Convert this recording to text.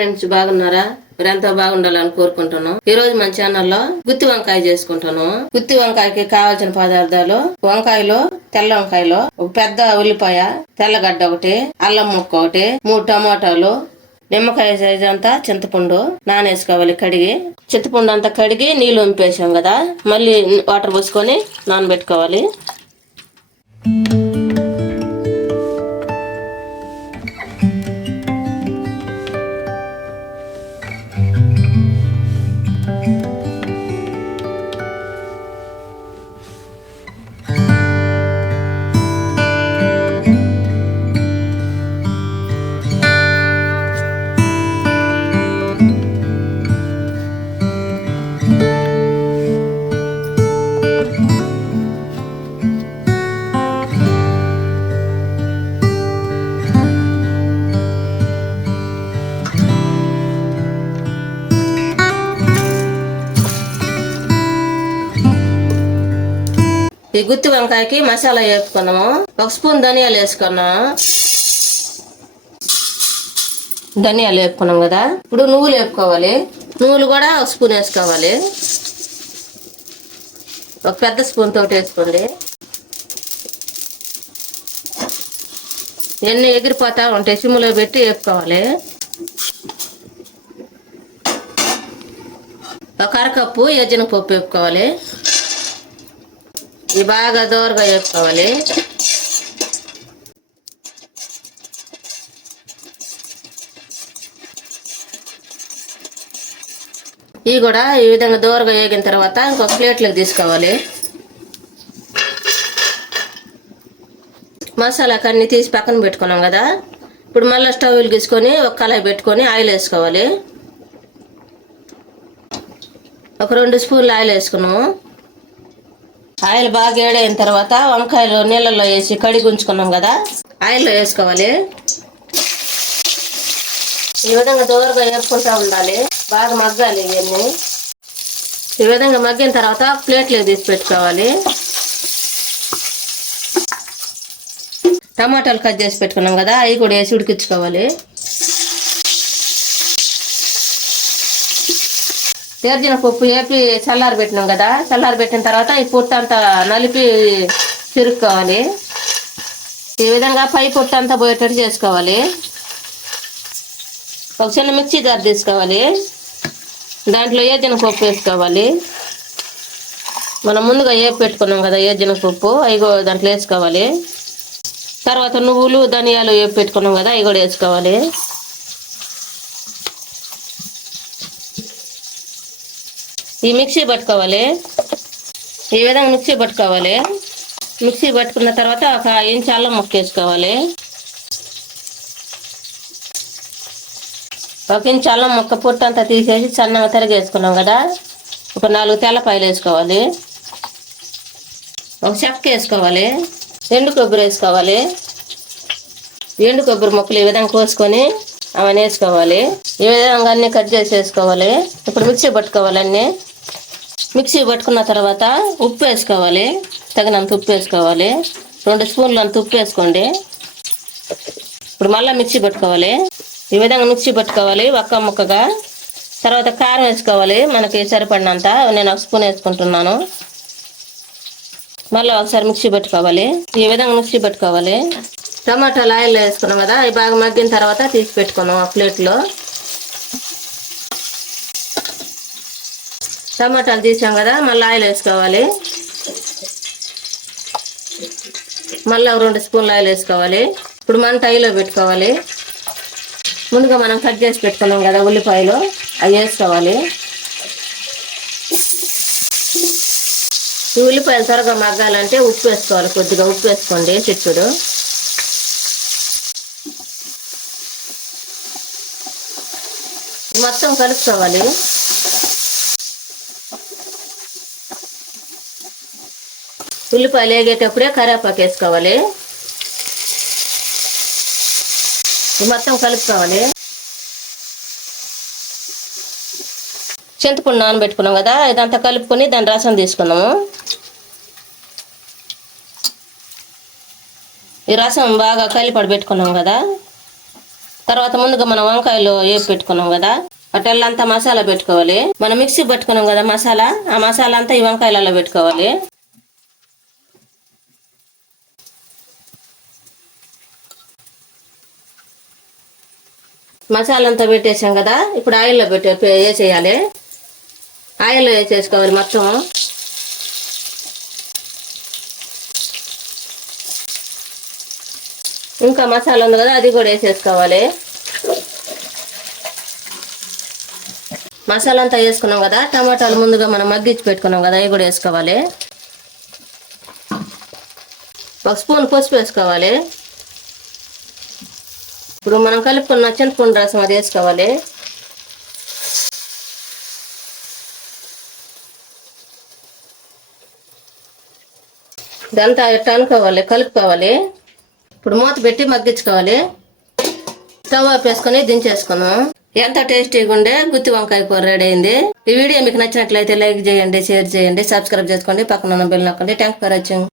Friends, బాగున్నారా? మీరంతా బాగుండాలని కోరుకుంటున్నాం. ఈ రోజు మన ఛానల్లో గుత్తి వంకాయ చేసుకుంటాను. గుత్తి వంకాయకి కావాల్సిన పదార్థాలు: వంకాయలు, తెల్ల వంకాయలు, ఒక పెద్ద ఉల్లిపాయ, తెల్లగడ్డ ఒకటి, అల్లం ముక్క ఒకటి, 3 టమాటాలు, నిమ్మకాయ సైజ్ అంతా చింతపండు నానేసుకోవాలి. కడిగి చింతపండు అంతా కడిగి నీళ్ళు వంపేసాం కదా, మళ్ళీ వాటర్ పోసుకొని నానబెట్టుకోవాలి. ఈ గుత్తి వంకాయకి మసాలా వేపుకున్నాము. 1 స్పూన్ ధనియాలు వేసుకున్నాము. ధనియాలు వేపుకున్నాం కదా, ఇప్పుడు నువ్వులు వేపుకోవాలి. నువ్వులు కూడా 1 స్పూన్ వేసుకోవాలి. ఒక పెద్ద స్పూన్ తోటి వేసుకోండి. ఎన్ని ఎగిరిపోతా ఉంటాయి, సిమ్లో పెట్టి వేపుకోవాలి. ఒక అరకప్పు ఎజ్జనపప్పు వేపుకోవాలి. ఇది బాగా దోరగా వేపుకోవాలి. ఇవి కూడా ఈ విధంగా దోరగా వేగిన తర్వాత ఇంకొక ప్లేట్లోకి తీసుకోవాలి. మసాలాకి అన్ని తీసి పక్కన పెట్టుకున్నాం కదా, ఇప్పుడు మళ్ళీ స్టవ్ వెలిగించుకొని ఒక కళాయి పెట్టుకొని ఆయిల్ వేసుకోవాలి. ఒక 2 స్పూన్లు ఆయిల్ వేసుకున్నాము. ఆయిల్ బాగా వేడైన తర్వాత వంకాయలు నీళ్ళల్లో వేసి కడిగి ఉంచుకున్నాం కదా, ఆయిల్లో వేసుకోవాలి. ఈ విధంగా దూరంగా వేపుకుంటూ ఉండాలి, బాగా మగ్గాలి. ఇవన్నీ ఈ విధంగా మగ్గిన తర్వాత ప్లేట్లోకి తీసి పెట్టుకోవాలి. టమాటాలు కట్ చేసి పెట్టుకున్నాం కదా, అవి కూడా వేసి ఉడికించుకోవాలి. ఎర్రజనపప్పు వేపి చల్లారి పెట్టినాం కదా, చల్లారి పెట్టిన తర్వాత ఈ పొట్టు అంతా నలిపి తిరుక్కోవాలి. ఈ విధంగా పై పొట్టు అంతా పోయేటట్టు చేసుకోవాలి. ఒక చిన్న మిక్సీ జార్ తీసుకోవాలి, దాంట్లో ఎర్రజనపప్పు వేసుకోవాలి. మనం ముందుగా వేపి పెట్టుకున్నాం కదా ఎర్రజనపప్పు, అవి దాంట్లో వేసుకోవాలి. తర్వాత నువ్వులు, ధనియాలు వేపి పెట్టుకున్నాం కదా, అవి కూడా వేసుకోవాలి. ఈ మిక్సీ పట్టుకోవాలి. ఈ విధంగా మిక్సీ పట్టుకోవాలి. మిక్సీ పట్టుకున్న తర్వాత 1 ఇంచు అల్లం ముక్క వేసుకోవాలి. 1 ఇంచు అల్లం ముక్క పొట్టు అంతా తీసేసి సన్నగా తరిగేసుకున్నాం కదా, ఒక 4 తెల్లపాయలు వేసుకోవాలి. ఒక చెక్క వేసుకోవాలి. ఎండు కొబ్బరి వేసుకోవాలి. ఎండు కొబ్బరి ముక్కలు ఈ విధంగా కోసుకొని అవన్నీ వేసుకోవాలి. ఈ విధంగా అన్నీ కట్ చేసి వేసుకోవాలి. ఇప్పుడు మిక్సీ పట్టుకోవాలి. అన్నీ మిక్సీ పట్టుకున్న తర్వాత ఉప్పు వేసుకోవాలి. తగినంత ఉప్పు వేసుకోవాలి. 2 స్పూన్లు అంత ఉప్పు వేసుకోండి. ఇప్పుడు మళ్ళీ మిక్సీ పట్టుకోవాలి. ఈ విధంగా మిక్సీ పట్టుకోవాలి ఒక్క ముక్కగా. తర్వాత కారం వేసుకోవాలి, మనకి సరిపడినంత. నేను 1 స్పూన్ వేసుకుంటున్నాను. మళ్ళీ ఒకసారి మిక్సీ పెట్టుకోవాలి. ఈ విధంగా మిక్సీ పెట్టుకోవాలి. టమాటాలు ఆయిల్లో వేసుకున్నాం కదా, అవి బాగా మగ్గిన తర్వాత తీసి పెట్టుకున్నాం ఆ ప్లేట్లో. టమాటాలు తీసాం కదా, మళ్ళీ ఆయిల్ వేసుకోవాలి. మళ్ళీ 2 స్పూన్లు ఆయిల్ వేసుకోవాలి. ఇప్పుడు మంట హైలో పెట్టుకోవాలి. ముందుగా మనం కట్ చేసి పెట్టుకున్నాం కదా ఉల్లిపాయలు, అవి వేసుకోవాలి. ఈ ఉల్లిపాయలు త్వరగా మగ్గాలంటే ఉప్పు వేసుకోవాలి. కొద్దిగా ఉప్పు వేసుకోండి, చిట్టుడు. మొత్తం కలుపుకోవాలి. ఉల్లిపాయలు వేగేటప్పుడే కరివేపాకు వేసుకోవాలి. మొత్తం కలుపుకోవాలి. చింతపండు నానబెట్టుకున్నాం కదా, ఇదంతా కలుపుకొని దాని రసం తీసుకున్నాము. ఈ రసం బాగా కలిపి పెట్టుకున్నాం కదా, తర్వాత ముందుగా మనం వంకాయలు వేపు పెట్టుకున్నాం కదా, అటెల్లంతా మసాలా పెట్టుకోవాలి. మనం మిక్సీ పెట్టుకున్నాం కదా మసాలా, ఆ మసాలా అంతా ఈ వంకాయలలో పెట్టుకోవాలి. మసాలా అంతా పెట్టేసాం కదా, ఇప్పుడు ఆయిల్లో వేసేయాలి. ఆయిల్లో వేసేసుకోవాలి మొత్తం. ఇంకా మసాలా ఉంది కదా, అది కూడా వేసేసుకోవాలి. మసాలా అంతా వేసుకున్నాం కదా, టమాటాలు ముందుగా మనం మగ్గించి పెట్టుకున్నాం కదా, అవి కూడా వేసుకోవాలి. 1 స్పూన్ పసుపు వేసుకోవాలి. ఇప్పుడు మనం కలుపుకున్న చింతపండు రసం అది వేసుకోవాలి. ఇదంతా ఇట్లా అనుకోవాలి, కలుపుకోవాలి. ఇప్పుడు మూత పెట్టి మగ్గించుకోవాలి. స్టవ్ ఆఫ్ వేసుకొని దించేసుకున్నాం. ఎంతో టేస్టీగా ఉండే గుత్తి వంకాయ కూర రెడీ అయింది. ఈ వీడియో మీకు నచ్చినట్లయితే లైక్ చేయండి, షేర్ చేయండి, సబ్స్క్రైబ్ చేసుకోండి, పక్కన ఉన్న బెల్ నొక్కండి. Thanks for watching.